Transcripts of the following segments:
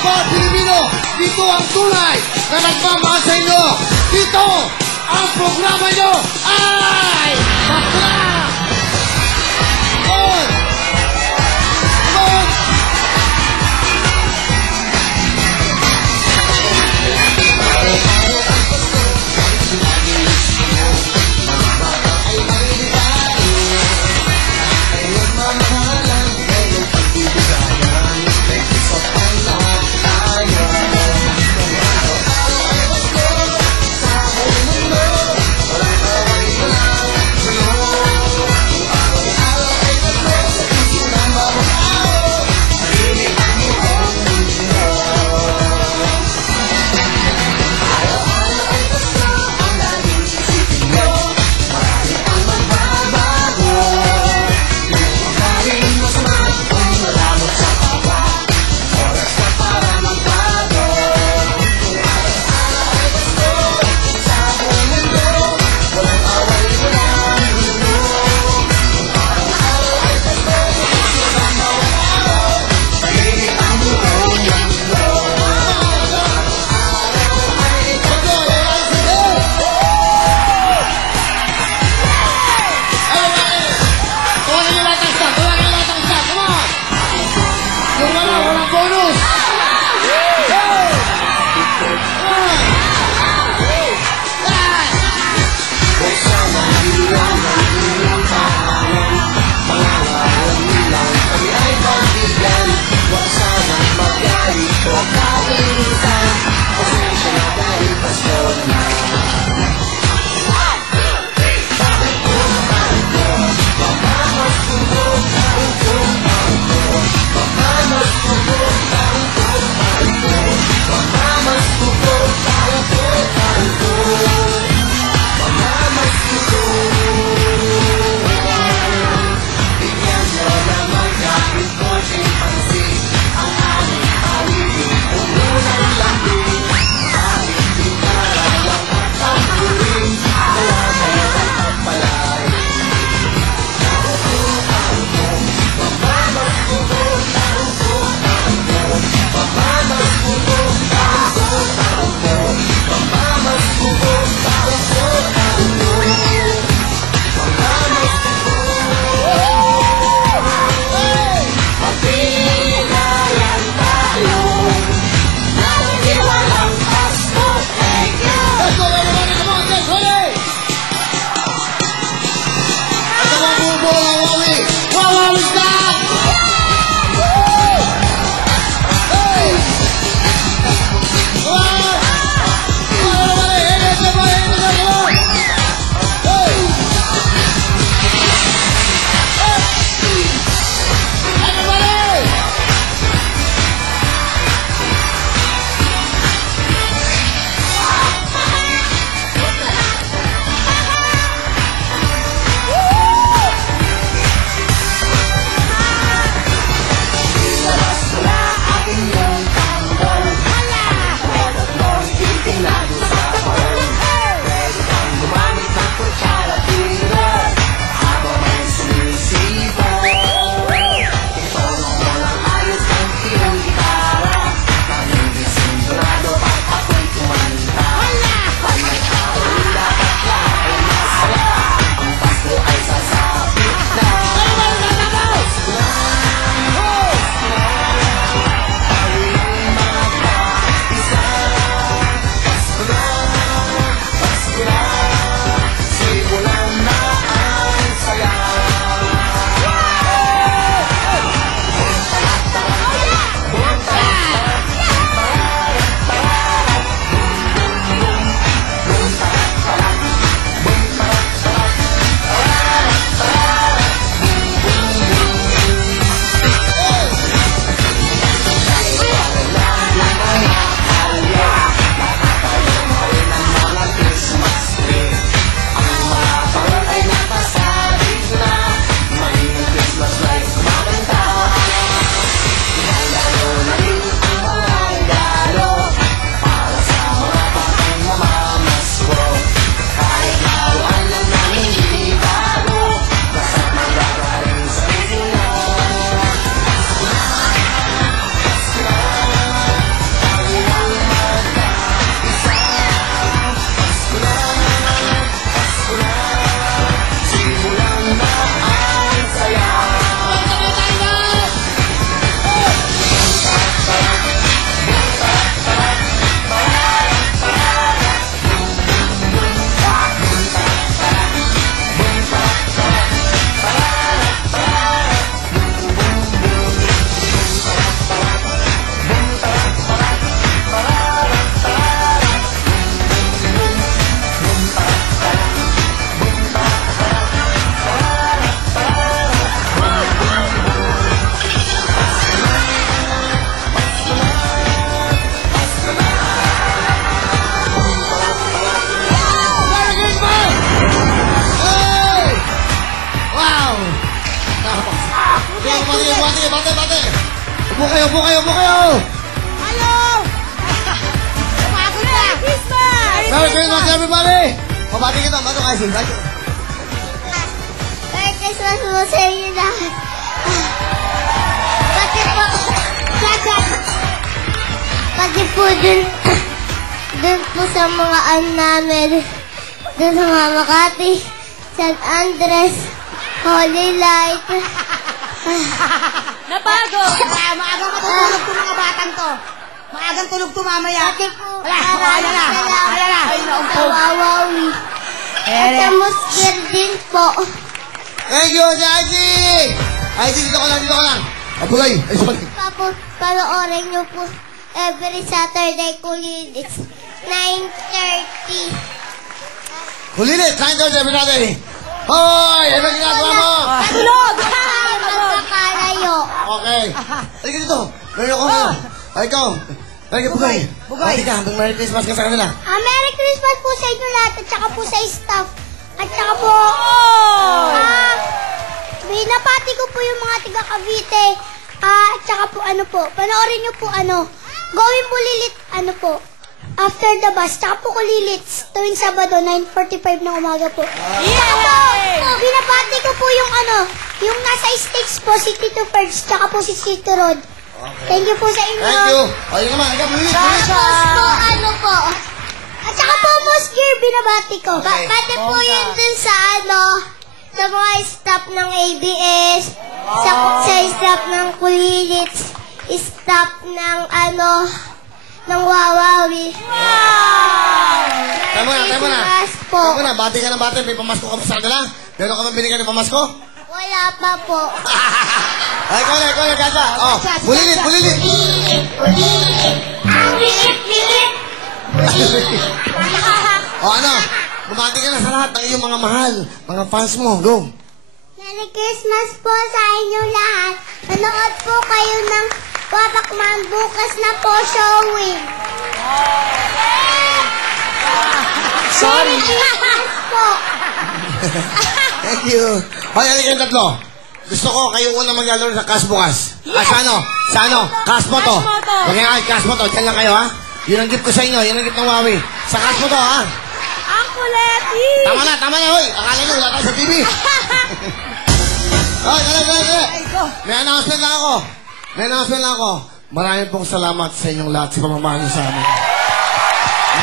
bawat Pilipino. Dito ang tunay na nagmamahal sa inyo. Dito ang programa nyo ay Bakla! On! On! Bate. Upo kayo. Hello! Pagod na! Christmas! Merry Christmas, everybody! Mabati kita, bago kayo. Merry Christmas po sa inyo lahat. Pati po dun po sa mga namin, dun sa mga Makati, San Andres, Holy Light. Napagod! Maagang matutulog to mga batang to. Maagang tulog to mamaya. Pati po Alala. sa Wawawi. At sa Muskir din po. Thank you, si IC, dito ka lang. Abulay. Ay, sorry. Panoorin niyo po every Saturday Kulilis, 9:30. Kulilit, kain daw siya, everybody. Hoy! Ano ginagawa mo? Tulog! Magkakalayo. Okay. Halika dito. Meron ako ngayon. Ay, ikaw. Halika, Bugay. Bati ka, hanggang Merry Christmas ka sa kanila. Merry Christmas po sa inyo lahat at saka po sa staff. At saka po, binapati ko po yung mga tiga Cavite. At saka po, panoorin nyo po, Gawin Bulilit, After the Bus, tsaka po Kulilits, tuwing Sabado, 9:45 ng umaga po. Binabati ko po yung nasa stage po, si Tito Perch, tsaka po si Tito Rod. Thank you po sa inyo. Thank you. Ayun naman, ikaw, Bulilit. Tapos po, at saka po, Boss Gear, binabati ko. Okay. Pati po yun dun sa sa mga staff ng ABS, sa staff ng Kulilits, staff ng ng Wawawi. Tayo muna. Christmas po. Tayo muna, bati ka ng bati. May pamasko ka pa sa kanila? Meron ka mabili ka ng pamasko? Wala pa po. Ay, ikaw na, ganda. Oh, bulilit. Ang liit. Oh, bumati ka na sa lahat ng iyong mga mahal, mga fans mo. Go. Merry Christmas po sa inyo lahat. Manood po kayo ng Wapakman bukas na po showing. Sorry. Merry Christmas po. Thank you. Hoy, halika yung tatlo. Gusto ko kayong unang maglalaro sa cash bukas. Yes! Sa ano? Cash mo to. Okay, cash mo to. Diyan lang kayo, ha? Yun ang gift ko sa inyo. Yun ang gift ng Huawei. Sa cash mo to, ha? Ang kulit! Tama na, hoy. Akala nyo, wala tayo sa TV. Hoy, kala. May announcement lang ako. Maraming pong salamat sa inyong lahat sa pamamahal niyo sa amin.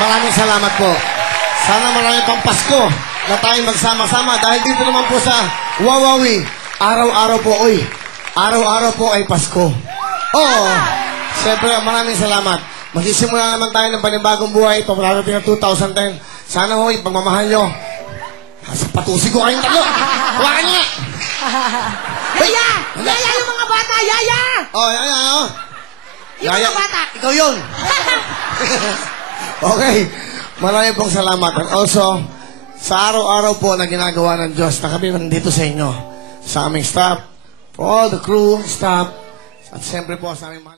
Maraming salamat po. Sana marami pang Pasko na tayo magsama-sama dahil dito naman po sa Wawawi, araw-araw po ay Pasko. Siyempre, maraming salamat. Magsisimula naman tayo ng panibagong buhay paparating ng 2010. Sana hoy, pagmamahal nyo. Patusin ko kayong tatlo. Huwakan nyo nga. Yaya yung mga bata! Yaya! Yung mga bata! Ikaw yun. Okay. Maraming pong salamat. And also, sa araw-araw po na ginagawa ng Diyos na kami nandito sa inyo, sa aming staff, for all the crew, staff, at siyempre po sa aming mga